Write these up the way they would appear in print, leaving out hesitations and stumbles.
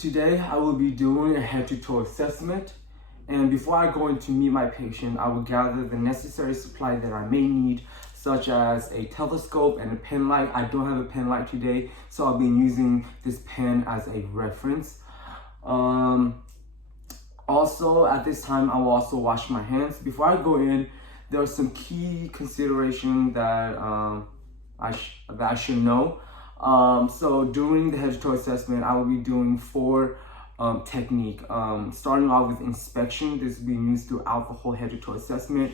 Today I will be doing a head-to-toe assessment, and before I go in to meet my patient, I will gather the necessary supply that I may need, such as a telescope and a pen light. I don't have a pen light today, so I'll be using this pen as a reference. Also, at this time, I will also wash my hands. Before I go in, there are some key considerations that I should know. So during the head-to-toe assessment, I will be doing four technique. Starting off with inspection. This will be used throughout the whole head-to-toe assessment.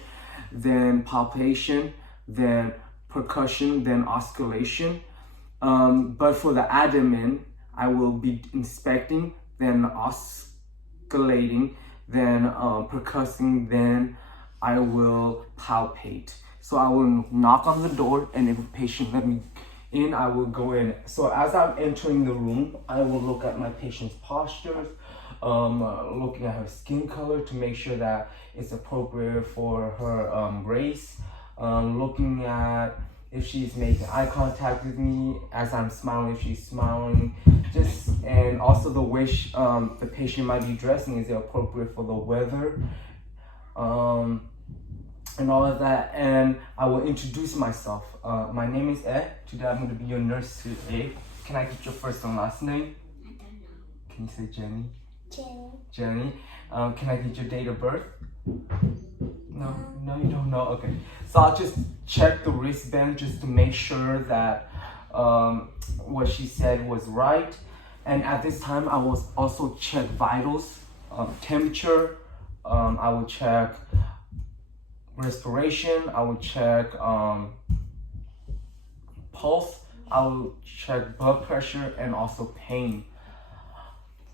Then palpation, then percussion, then oscillation. But for the abdomen, I will be inspecting, then oscillating, then percussing, then I will palpate. So I will knock on the door, and if the patient let me in, I will go in. So as I'm entering the room, I will look at my patient's postures, looking at her skin color to make sure that it's appropriate for her race, looking at if she's making eye contact with me as I'm smiling, if she's smiling, and also the way the patient might be dressing, is it appropriate for the weather, and all of that. And I will introduce myself. My name is Ed. Today I'm going to be your nurse today. Can I get your first and last name? I don't know. Can you say Jenny? Jenny. Jenny. Can I get your date of birth? No, you don't know. Okay. So I'll just check the wristband just to make sure that what she said was right. And at this time, I will also check vitals, temperature. I will check respiration. I will check pulse. I will check blood pressure and also pain.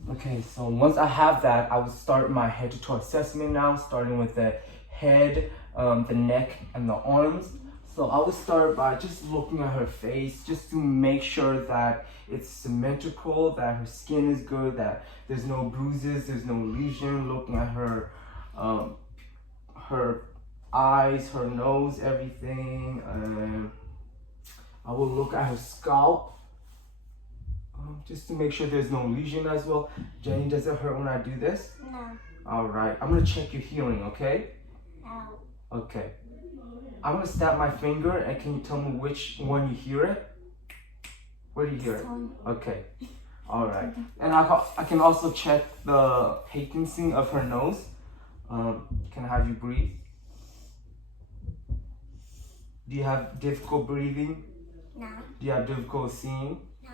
Okay, so once I have that, I will start my head-to-toe assessment now, starting with the head, the neck, and the arms. So I will start by just looking at her face, just to make sure that it's symmetrical, that her skin is good, that there's no bruises, there's no lesion. Looking at her, her eyes, her nose, everything. And I will look at her scalp, just to make sure there's no lesion as well. Jenny, does it hurt when I do this? No. All right, I'm gonna check your hearing, okay? No. Okay. I'm gonna snap my finger, and can you tell me which one you hear it? Where do you hear it? Okay. All right. And I can also check the patency of her nose. Can I have you breathe? Do you have difficult breathing? No. Do you have difficult seeing? No.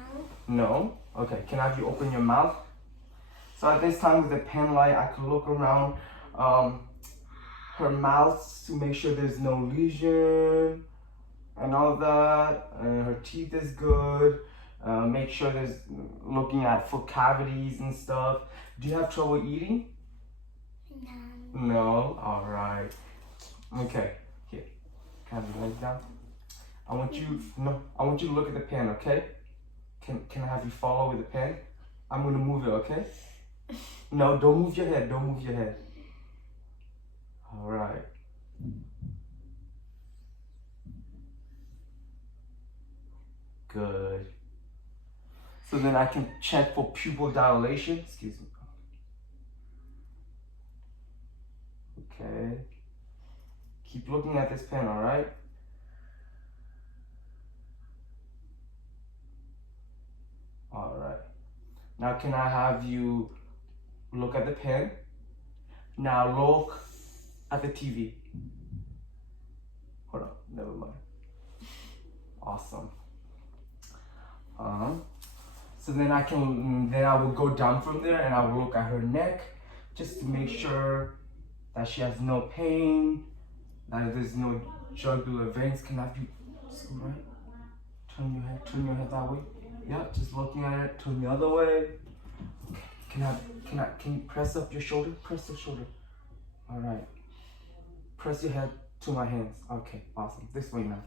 No? Okay. Can I have you open your mouth? So at this time with the pen light, I can look around her mouth to make sure there's no lesion and all that. And her teeth is good. Make sure there's looking at full cavities and stuff. Do you have trouble eating? No. No? All right. Okay. Here. Can I have your legs down? I want you to look at the pen, okay? Can I have you follow with the pen? I'm gonna move it, okay? No, don't move your head. Don't move your head. All right. Good. So then I can check for pupil dilation. Excuse me. Okay. Keep looking at this pen, all right? All right. Now can I have you look at the pen? Now look at the TV. Hold on, never mind. Awesome. So then I will go down from there, and I will look at her neck just to make sure that she has no pain, that there's no jugular veins. Can I have you scoot right? Turn your head that way. Yeah, just looking at it. Turn the other way. Okay. Can you press up your shoulder? Press your shoulder. All right. Press your head to my hands. Okay, awesome. This way now.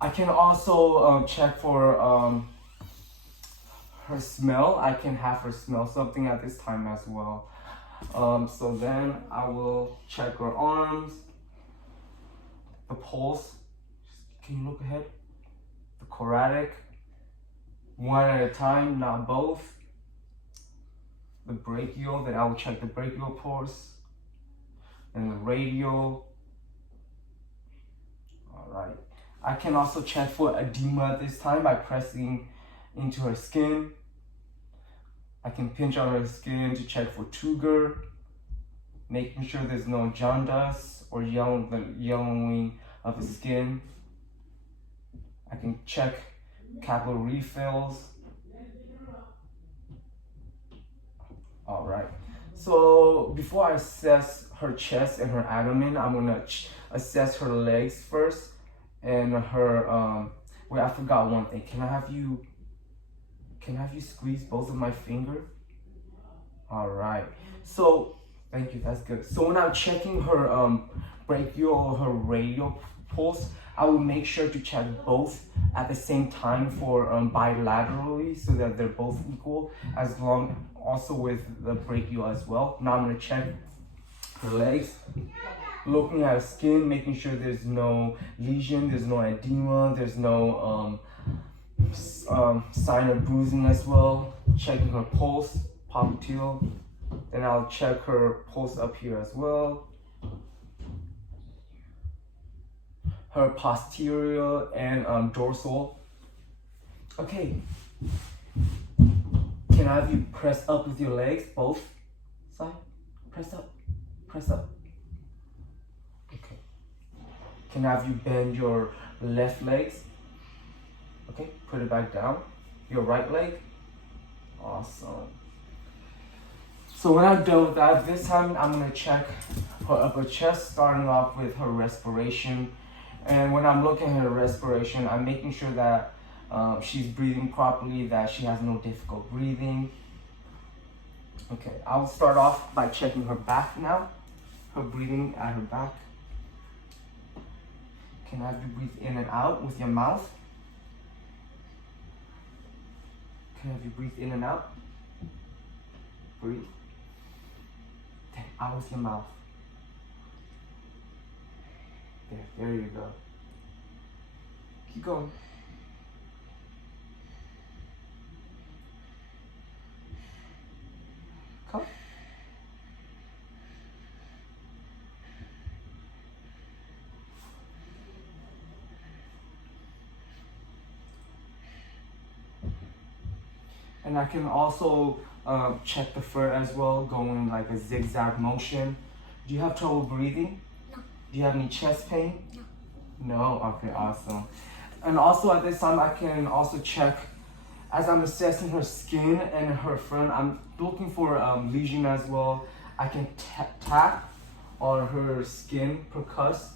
I can also check for her smell. I can have her smell something at this time as well. So then I will check her arms, the pulse. Can you look ahead? The choratic. One at a time, not both. the brachial, then I will check the brachial pulse, and the radial. All right. I can also check for edema this time by pressing into her skin. I can pinch on her skin to check for turgor, making sure there's no jaundice or yellowing of the skin. I can check capillary refills. All right. So before I assess her chest and her abdomen, I'm gonna assess her legs first and her. Wait, I forgot one thing. Can I have you squeeze both of my fingers? All right. So thank you. That's good. So when I'm checking her brachial or her radial pulse, I will make sure to check both at the same time for bilaterally so that they're both equal, as long also with the brachial as well. Now I'm gonna check her legs, looking at her skin, making sure there's no lesion, there's no edema, there's no sign of bruising as well. Checking her pulse, popliteal. Then I'll check her pulse up here as well. Her posterior and dorsal. Okay. Can I have you press up with your legs, both side? Press up, press up. Okay. Can I have you bend your left legs? Okay, put it back down. Your right leg. Awesome. So when I'm done with that, this time I'm gonna check her upper chest, starting off with her respiration. And when I'm looking at her respiration, I'm making sure that she's breathing properly, that she has no difficult breathing. Okay, I'll start off by checking her back now. Her breathing at her back. Can I have you breathe in and out with your mouth? Can I have you breathe in and out? Breathe. Then out with your mouth. There you go. Keep going. Come. And I can also check the fur as well, going like a zigzag motion. Do you have trouble breathing? No. Do you have any chest pain? No. No? Okay, awesome. And also at this time, I can also check, as I'm assessing her skin and her fur, I'm looking for lesion as well. I can tap on her skin, percuss.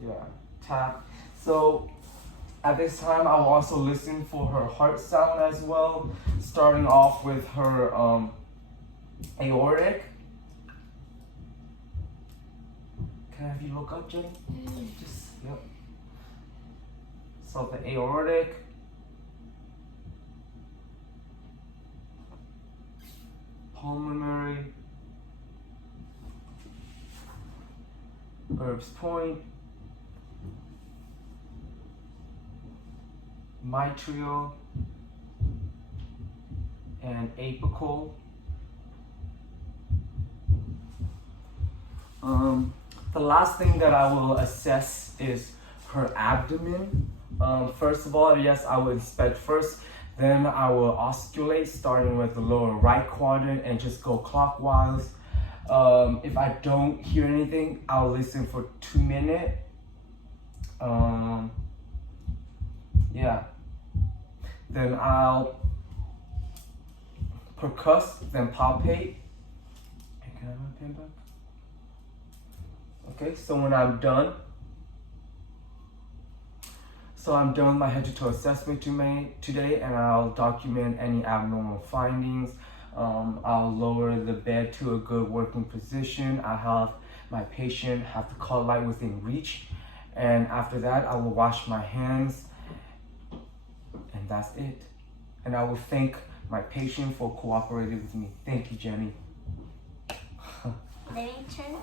Yeah, tap. So at this time, I'll also listen for her heart sound as well, starting off with her aortic. Can I have you look up, Jenny? Just, yep. So the aortic. Pulmonary. Herb's point. Mitral. And apical. The last thing that I will assess is her abdomen. First of all, yes, I will inspect first. Then I will osculate, starting with the lower right quadrant and just go clockwise. If I don't hear anything, I'll listen for 2 minutes. Yeah. Then I'll percuss, then palpate. Hey, can I have my pen back? Okay, so when I'm done, I'm done with my head to toe assessment today, and I'll document any abnormal findings. I'll lower the bed to a good working position. I'll have my patient have the call light within reach, and after that, I will wash my hands, and that's it. And I will thank my patient for cooperating with me. Thank you, Jenny. Let me turn.